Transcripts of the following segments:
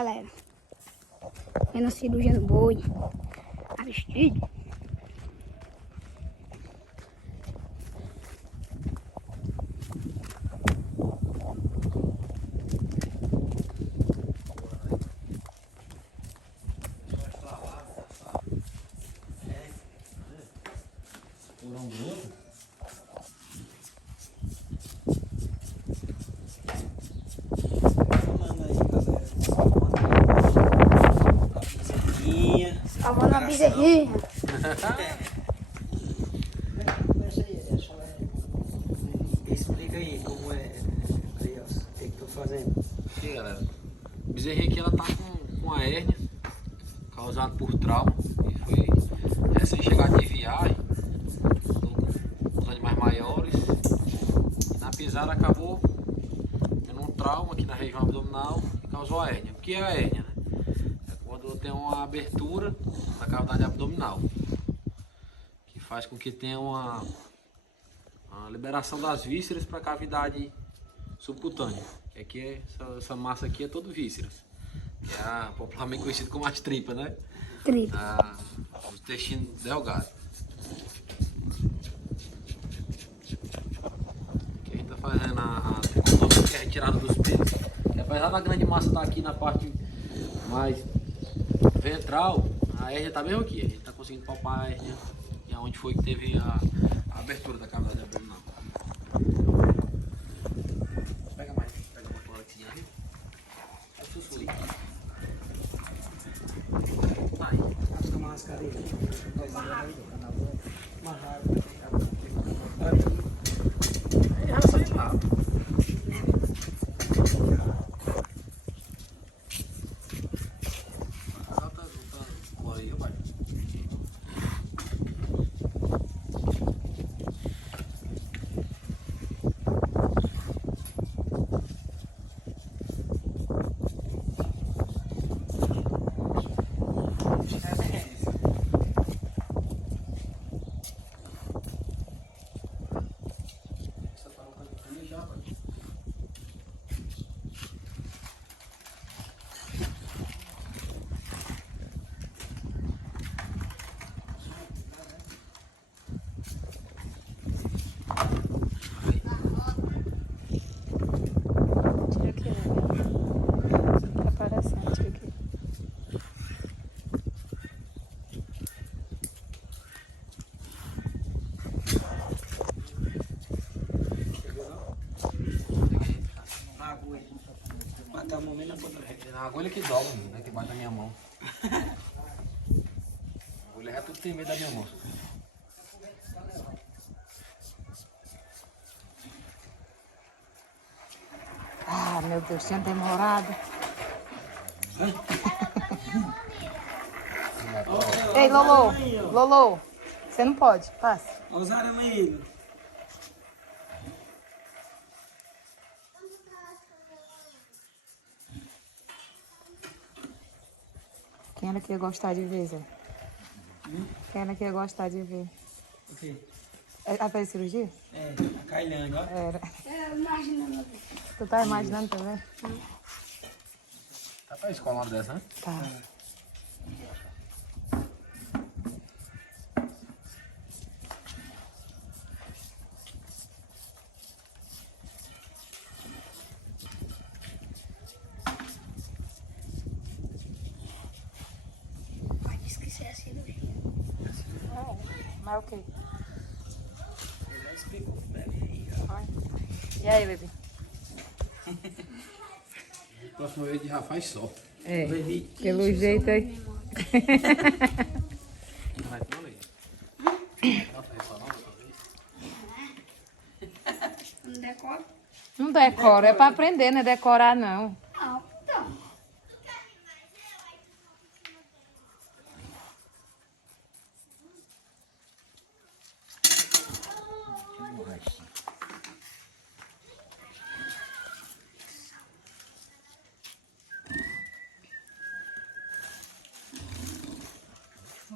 galera. Vendo a cirurgia no boi. Tá vestido? Salvando a bezerrinha. Explica aí como é. Aí, ó, o que tô fazendo? Aqui, galera. A bezerrinha aqui ela tá com a hérnia causada por trauma. E foi recém-chegada de viagem. Tô com os animais maiores. E na pisada acabou tendo um trauma aqui na região abdominal e causou a hérnia. O que é a hérnia, né? É quando tem uma abertura na cavidade abdominal, que faz com que tenha uma liberação das vísceras para a cavidade subcutânea. Que aqui essa massa aqui é todo vísceras, que é popularmente conhecido como as tripas, né? Tripa. O intestino delgado. Aqui a gente está fazendo a tricotomia, que é a retirada dos pelos. Que apesar da grande massa estar aqui na parte mais ventral, a hérnia está mesmo aqui. A gente está conseguindo palpar a hérnia, e aonde foi que teve a abertura da cavidade abdominal. Pega uma toalha aqui ali. É o sussurro. Vai. Busca a máscara aí. Já saiu lá. Aí, vai. Tira aqui, né? Tá aparecendo, tira aqui. A agulha. Matar o momento na ponta. A agulha que dobra, né? Que bate na minha mão. A agulha é tudo tem medo da minha mão. Ah, meu Deus, tinha demorado. Ei, Lolo, Lolo, você não pode, passa. Olha os arames. Quem era que ia gostar de ver, Zé? Quem era que ia gostar de ver? O quê? Vai fazer cirurgia? É, a Cailândia, ó. Era. Imaginando. Tu tá imaginando também? Tá pra escola uma dessa, né? Tá. Pode esquecer a cirurgia. Mas o quê? Ele já explicou, bebe aí, ó. E aí, bebê? Próxima vez já faz só. É, Bebê. pelo jeito aí. Não vai ter uma leite. Não faz só não, outra vez. Não decora? Não decora, é pra aprender, não é decorar não. Não, então.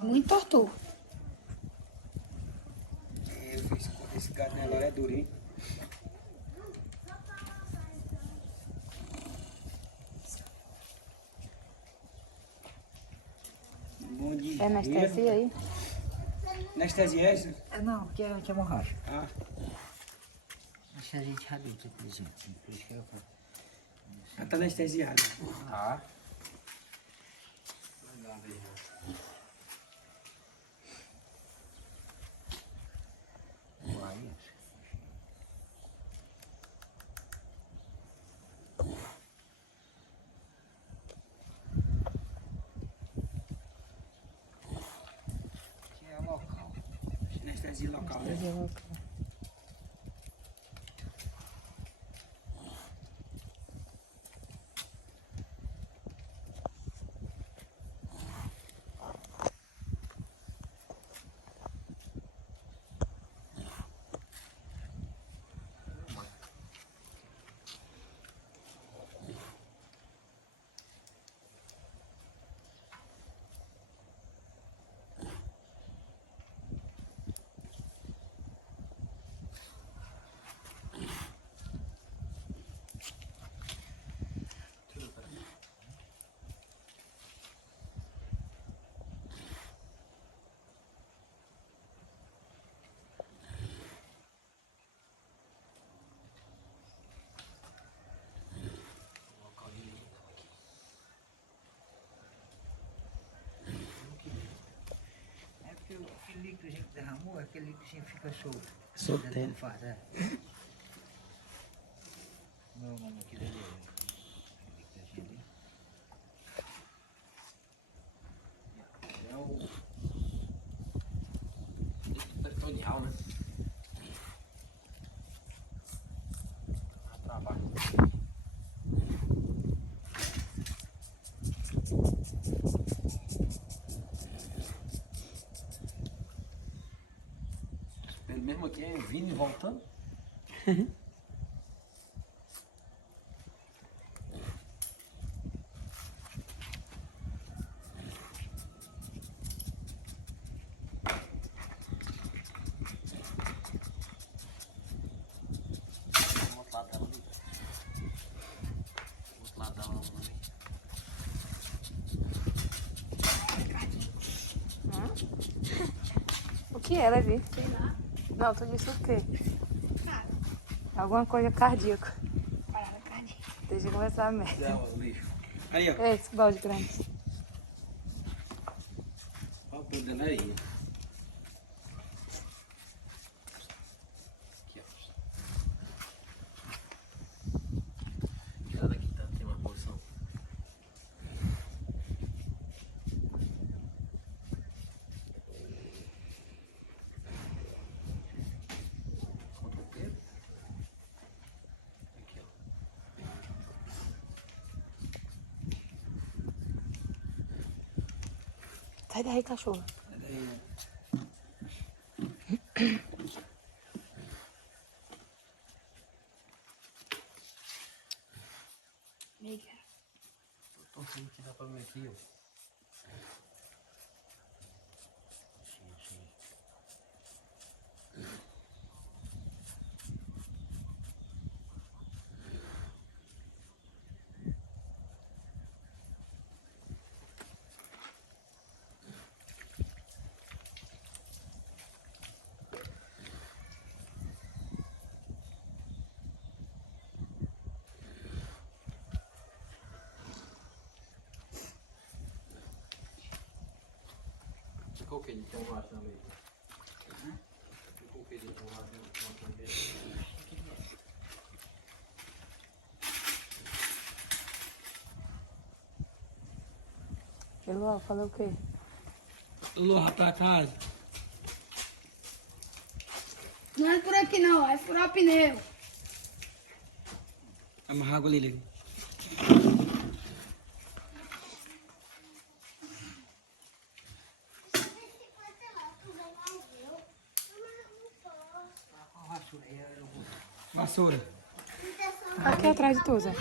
Muito torto. É, eu fiz com esse gato nela é durinho. Bom dia. É anestesia aí? Anestesia é isso? Não, que é hemorragia. Ah, Acho que a gente reabilita, por exemplo. Por isso que eu falo. ela tá anestesiada. Tá. Vai. Que é local. Anestesia local, né? Anestesia local. É porque aquele líquido que a gente derramou, aquele líquido fica solto. Solto, Dentro é. do vaso, é. Meu nome aqui dele é líquido ali. É o líquido peritoneal, né? Pra baixo. Ele mesmo aqui é vindo e voltando. Do outro lado dela ali. Do outro lado dela ali. O que é, Levi? Sei lá. Não, tu disse o quê? Nada. Alguma coisa cardíaca. Parada cardíaca. Deixa eu começar a merda. Não, o lixo. Aí, ó. Esse balde grande. Olha o pelo dela aí. Aqui, ó. Tirar daqui, tá? Tem uma posição. Contra o pelo. Aqui, ó. Sai daí, cachorro. Liga. Tô conseguindo tirar pra mim aqui, ó. Ficou o que? Tem um laço na meia. Ficou o que? Tem um laço na meia. Eloá, falei o quê? Lua pra casa. Não é por aqui não, é furar o pneu. Amarrar água ali. Vassoura. Aqui atrás de tu, Zé.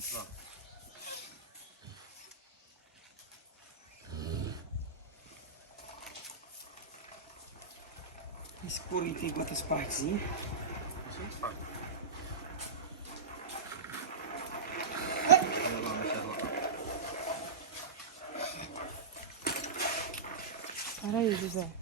gente lá. Esse corinho tem quantas partezinhas? Você não sabe. Olha lá, mexe lá. Para aí, José.